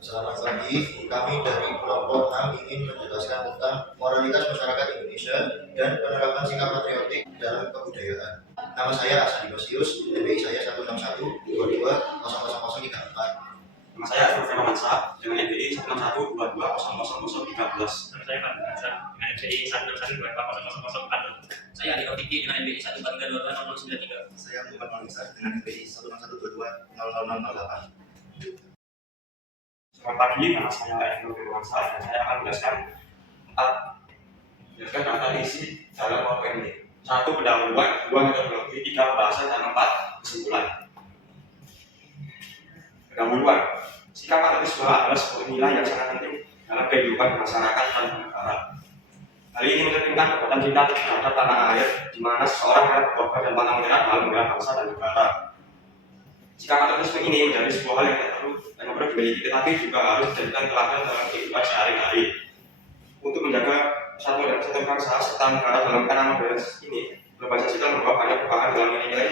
Selamat pagi, kami dari kelompok 6 ingin menjelaskan tentang moralitas masyarakat Indonesia dan penerapan sikap patriotik dalam kebudayaan. Nama saya Asadi Basius, NPI saya 161220034. Nama saya Alfred Romansa dengan NPI 161220013. Nama saya Pak Hansa dengan NPI 161220004. Saya Adi Taufiki dengan NPI 143220093. Saya Muhammad Malisa dengan NPI 161220008. Selamat pagi, nama saya Alfred Romansa dan saya akan menjelaskan tentang isi dalam kelompok ini. 1. Pendahuluan, 2. Metodologi, 3. Pembahasan, dan 4. Kesimpulan. Pendahuluan, sikap patriotisme adalah sebuah nilai yang sangat penting dalam kehidupan masyarakat dan negara. Hal ini mencerminkan kekuatan cinta terhadap tanah air, di mana seseorang rela berkorban dan pantang menyerah dalam membela bangsa dan negara. Sikap patriotisme ini menjadi sebuah hal yang tidak perlu dimiliki, tetapi juga harus dijadikan teladan dalam kehidupan sehari-hari. Untuk menjaga persatuan dan kesatuan bangsa serta negara dalam era modern ini, globalisasi telah membawa banyak perubahan dalam nilai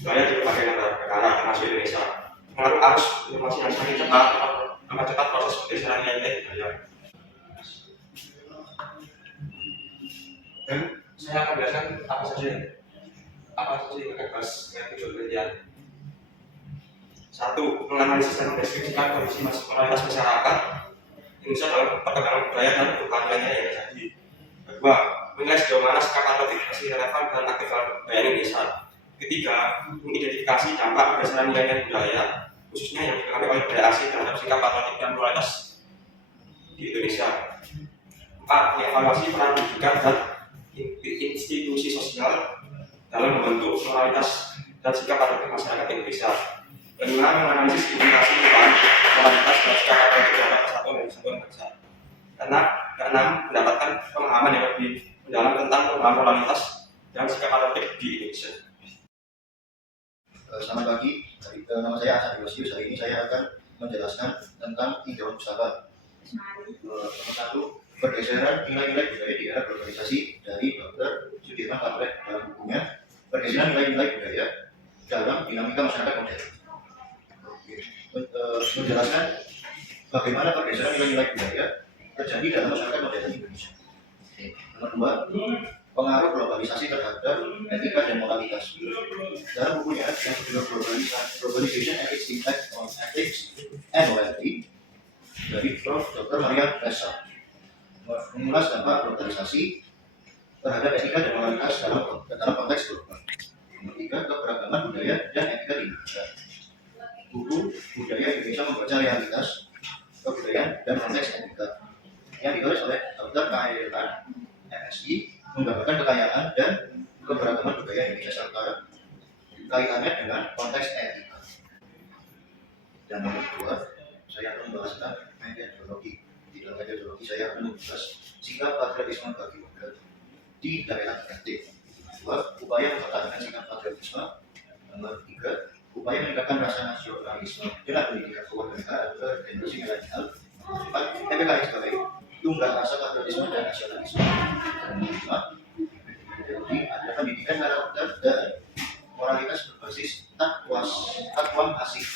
budaya di berbagai negara, termasuk Indonesia. Pengaruh arus informasi yang semakin cepat mempercepat proses pergeseran nilai budaya. Dan saya akan menjelaskan apa saja yang akan bahas dengan tujuan penelitian. 1. Menganalisis dan mendeskripsikan kondisi moralitas masyarakat Indonesia dalam perkembangan budaya dan perubahan nilainya yang terjadi. 2. Menilai sejauh mana sikap patriotik masih relevan dan aktif dalam budaya Indonesia. 3. Mengidentifikasi dampak pergeseran nilai budaya, khususnya yang dialami oleh budaya asing terhadap sikap patriotik dan moralitas di Indonesia. 4. Mengevaluasi peran pendidikan dan institusi sosial dalam membentuk moralitas dan sikap patriotik masyarakat Indonesia. 5. Menganalisis implikasi perubahan moralitas dan sikap patriotik terhadap kesatuan dan kesatuan bangsa. 6. Mendapatkan pemahaman yang lebih mendalam tentang perubahan moralitas dan sikap patriotik di Indonesia. Selamat pagi, nama saya Asadi Basius. Hari ini saya akan menjelaskan tentang tinjauan pustaka. Nomor 1, pergeseran nilai-nilai budaya di era globalisasi dari Dr. Sudirman Patrick dalam bukunya Pergeseran Nilai-nilai Budaya dalam Dinamika Masyarakat Modern. Menjelaskan bagaimana pergeseran nilai-nilai budaya terjadi dalam masyarakat modern Indonesia. Nomor 2, pengaruh globalisasi terhadap etika dan moralitas. Dalam bukunya yang berjudul Globalization and its Impact on Ethics and Morality dari Prof. Dr. Maria Ressa, mengulas dampak globalisasi terhadap etika dan moralitas dalam konteks global. Nomor 3, keberagaman budaya dan etika di Indonesia. Buku Budaya Indonesia Membaca Realitas, Kebudayaan dan Konteks Etika yang ditulis oleh Dr. Kairlan, MSI, menggambarkan kekayaan dan keberagaman budaya Indonesia serta kaitannya dengan konteks etika. Dan nomor 2, saya akan membahaskan metodologi. Di dalam metodologi saya akan membahas sikap patriotisme bagi warga di daerah tertentu. 2, upaya mempertahankan sikap patriotisme. Nomor 3, upaya meningkatkan rasa nasionalisme dengan pendidikan kewarganegaraan ke generasi milenial. 4, PPKI sebagai tunggal rasa patriotisme dan nasionalisme. Dan 5, metodologi adalah pendidikan karakter dan moralitas berbasis takwam asih.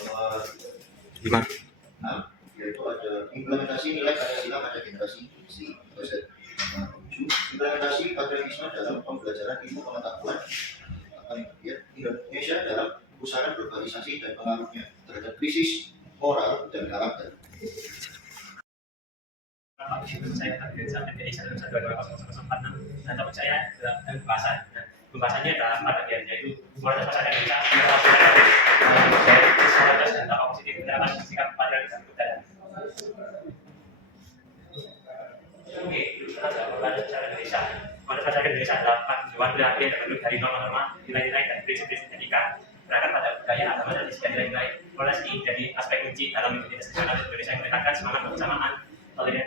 Nomor 6, yaitu ada implementasi nilai Pancasila pada generasi Z. 7, implementasi patriotisme dalam pembelajaran ilmu pengetahuan Indonesia dalam pusaran globalisasi dan pengaruhnya terhadap krisis moral dan karakter. Saya Hansa NPI 161220046 dan topik saya adalah pembahasan. Pembahasannya adalah 4 bagian, yaitu moralitas masyarakat Indonesia, moralitas dan dampak positif penerapan sikap patriotik dan budaya. Oke, kita adalah moralitas masyarakat Indonesia. Moralitas masyarakat Indonesia adalah panduan perilaku yang terbentuk dari norma-norma, nilai-nilai dan prinsip-prinsip etika. Berangkat pada budaya, agama, dan isi nilai-nilai. Moralitas ini menjadi aspek kunci dalam identitas nasional Indonesia yang menekankan semangat kebersamaan,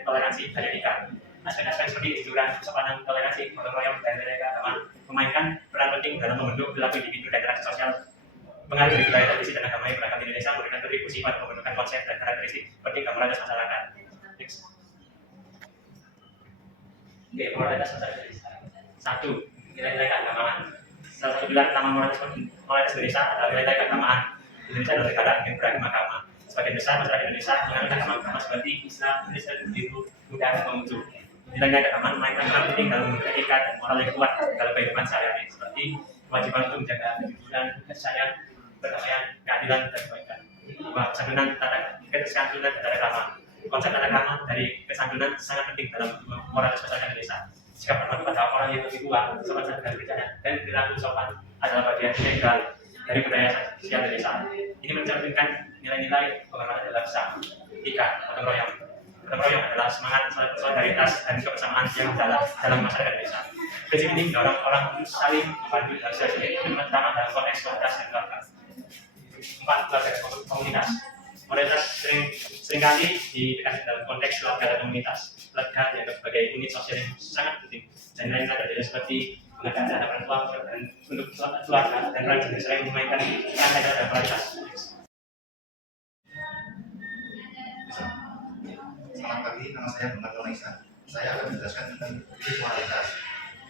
toleransi, dan etika. Aspek-aspek seperti kejujuran, kesopanan, toleransi, gotong royong, dan nilai keagamaan memainkan peran penting dalam membentuk perilaku individu dan interaksi sosial. Pengaruh dari budaya, tradisi, dan agama yang beragam di Indonesia memberikan kontribusi pada pembentukan konsep dan karakteristik seperti moralitas masyarakat. Oke, moralitas masyarakat Indonesia. 1. Nilai-nilai keagamaan. Salah satu pilar utama moralitas Indonesia adalah nilai-nilai keagamaan. Indonesia adalah negara yang beragam agama. sebagian besar masyarakat Indonesia menganut agama seperti Islam, Kristen, Hindu, Buddha, dan Konghucu. Nilai keagamaan memainkan peran penting dalam etika dan moral yang kuat dalam kehidupan sehari-hari, seperti kewajiban untuk menjaga kejujuran, kepercayaan, perdamaian, keadilan, dan kebaikan. Kesantunan tata krama. Konsep tata krama dari kesantunan sangat penting dalam moralitas masyarakat Indonesia. Sikap hormat pada orang yang lebih tua, sopan santun dan bercanda, dan perilaku sopan adalah bagian integral dari budaya sosial Indonesia. Ini mencerminkan nilai-nilai penghormatan dalam bersama, etika, gotong royong. Gotong royong adalah semangat solidaritas dan kebersamaan yang dalam masyarakat Indonesia. Prinsip ini mendorong orang untuk saling membantu dan sesuai, terutama dalam konteks komunitas dan keluarga. 4. Keluarga dan komunitas. Moralitas seringkali ditekankan dalam konteks keluarga dan komunitas. Keluarga dianggap sebagai unit sosial yang sangat penting, dan lain-lain terjadi seperti pengadaan dana orang tua dan untuk keluarga dan peran jenis yang memainkan peran dalam moralitas. Selamat pagi, nama saya Muhammad Nuraisan. Saya akan menjelaskan tentang krisis moralitas.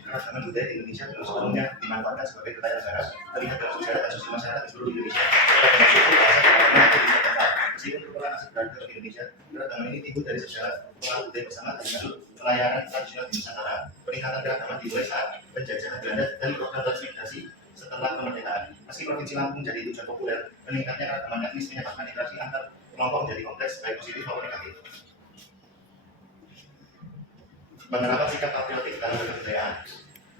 Keragaman budaya di Indonesia dulu sebelumnya dimanfaatkan sebagai kekayaan negara, terlihat dalam sejarah dan sosial masyarakat di seluruh Indonesia. Keragaman suku, bahasa, dan agama yang bisa tempat. Meskipun merupakan aset berharga bagi Indonesia, keragaman ini timbul dari sejarah pengaruh budaya bersama dan mengandung pelayanan tradisional di Nusantara. Peningkatan keragaman dimulai saat penjajahan Belanda dan program transmigrasi setelah kemerdekaan. Meski Provinsi Lampung jadi tujuan populer, meningkatnya keragaman etnis menyebabkan interaksi antar kelompok menjadi kompleks, baik positif maupun negatif. Penerapan sikap patriotik dalam berkebudayaan.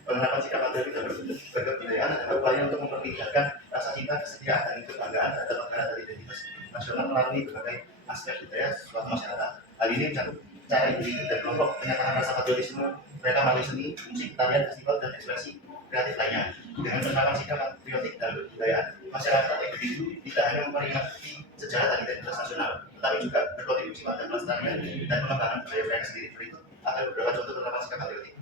Penerapan sikap patriotik dalam berkebudayaan adalah upaya untuk memperlihatkan rasa cinta, kesetiaan, dan kebanggaan terhadap negara dan identitas nasional melalui berbagai aspek budaya suatu masyarakat. Hal ini mencakup cara individu dan kelompok menyatakan rasa patriotisme mereka melalui seni, musik, tarian, festival, dan ekspresi kreatif lainnya. Dengan penerapan sikap patriotik dalam berkebudayaan, masyarakat atau individu tidak hanya memperingati sejarah dan identitas nasional, tetapi juga berkontribusi pada pelestarian dan pengembangan budaya mereka sendiri. Berikut ada beberapa contoh penerapan sikap patriotik.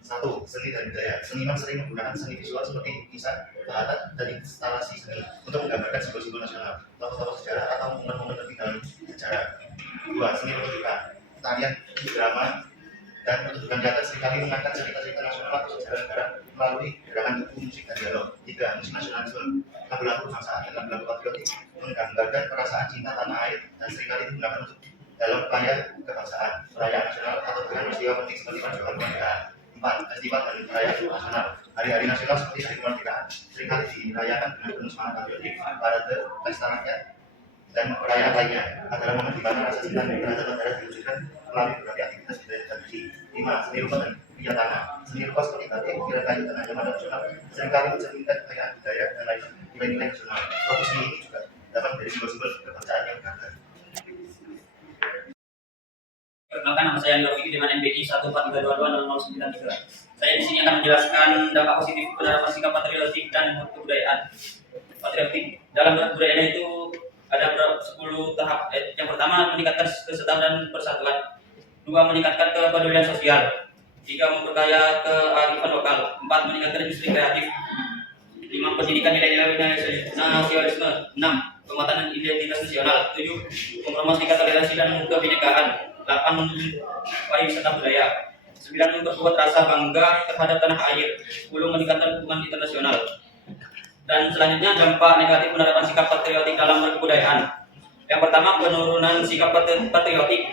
1. Seni dan budaya. Seniman sering menggunakan seni visual seperti lukisan, bahatan, dan instalasi seni untuk menggambarkan simbol-simbol nasional, tokoh-tokoh sejarah, atau momen-momen penting dalam sejarah. 2. Seni pertunjukan. Tarian, drama, dan pertunjukan teater seringkali mengangkat cerita-cerita nasional atau sejarah negara melalui gerakan buku, musik, dan dialog. 3. Musik nasionalisme. Lagu-lagu kebangsaan dan lagu-lagu patriotik menggambarkan perasaan cinta tanah air dan seringkali digunakan untuk dalam perayaan kebangsaan, perayaan nasional, atau dengan peristiwa penting seperti perjuangan kemerdekaan. 4. Festival dan perayaan nasional. Hari-hari nasional seperti hari kemerdekaan seringkali dirayakan dengan penuh semangat patriotik, parade, pesta rakyat, dan perayaan lainnya adalah momen di mana rasa cinta terhadap negara diwujudkan melalui berbagai aktivitas budaya dan tradisi. 5. Seni rupa dan kriya tangan. Seni rupa seperti batik, ukiran kayu, dan anyaman nasional seringkali mencerminkan kekayaan budaya dan lain nilai-nilai nasional. Profesi ini juga dapat menjadi simbol-simbol kepercayaan yang beragam. Perkenalkan, nama saya Andro Fikri dengan NPI 143220093. Saya di sini akan menjelaskan dampak positif penerapan sikap patriotik dan kebudayaan. Patriotik dalam kebudayaan itu ada 10 tahap. Yang pertama, meningkatkan kesetaraan dan persatuan. 2. Meningkatkan kepedulian sosial. 3. Memperkaya kearifan lokal. 4. Meningkatkan industri kreatif. 5. Pendidikan nilai-nilai nasionalisme. 6. Penguatan identitas nasional. 7. Mempromosikan toleransi dan kebinekaan. 8. Mendukung pariwisata budaya. 9. Memperkuat rasa bangga terhadap tanah air. 10. Meningkatkan hubungan internasional. Dan selanjutnya dampak negatif penerapan sikap patriotik dalam berkebudayaan. Yang pertama, penurunan sikap patriotik.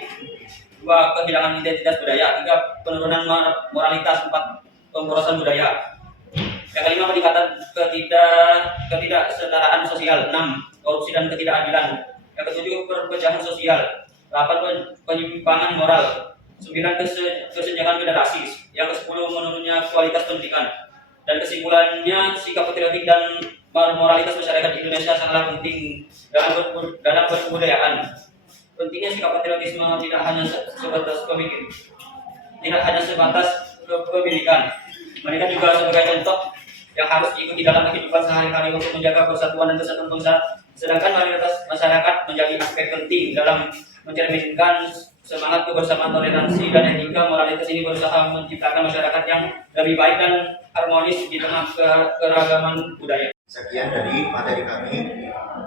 2. Kehilangan identitas budaya. 3. Penurunan moralitas. 4. Pemborosan budaya. Yang kelima, peningkatan ketidaksetaraan sosial. 6. Korupsi dan ketidakadilan. Yang ketujuh, perpecahan sosial. 8. Penyimpangan moral. 9. Kesenjangan generasi. Yang ke-10, menurunnya kualitas pendidikan. Dan kesimpulannya, sikap patriotik dan moralitas masyarakat Indonesia sangatlah penting dalam berkebudayaan. Pentingnya sikap patriotisme tidak hanya sebatas kepemilikan, melainkan juga sebagai contoh yang harus diikuti dalam kehidupan sehari-hari untuk menjaga persatuan dan kesatuan bangsa. Sedangkan mayoritas masyarakat menjadi aspek penting dalam mencerminkan semangat kebersamaan, toleransi, dan etika. Moralitas ini berusaha menciptakan masyarakat yang lebih baik dan harmonis di tengah keragaman budaya. Sekian dari materi kami.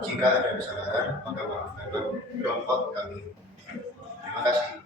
Jika ada kesalahan, maka maafkan kelompok kami. Terima kasih.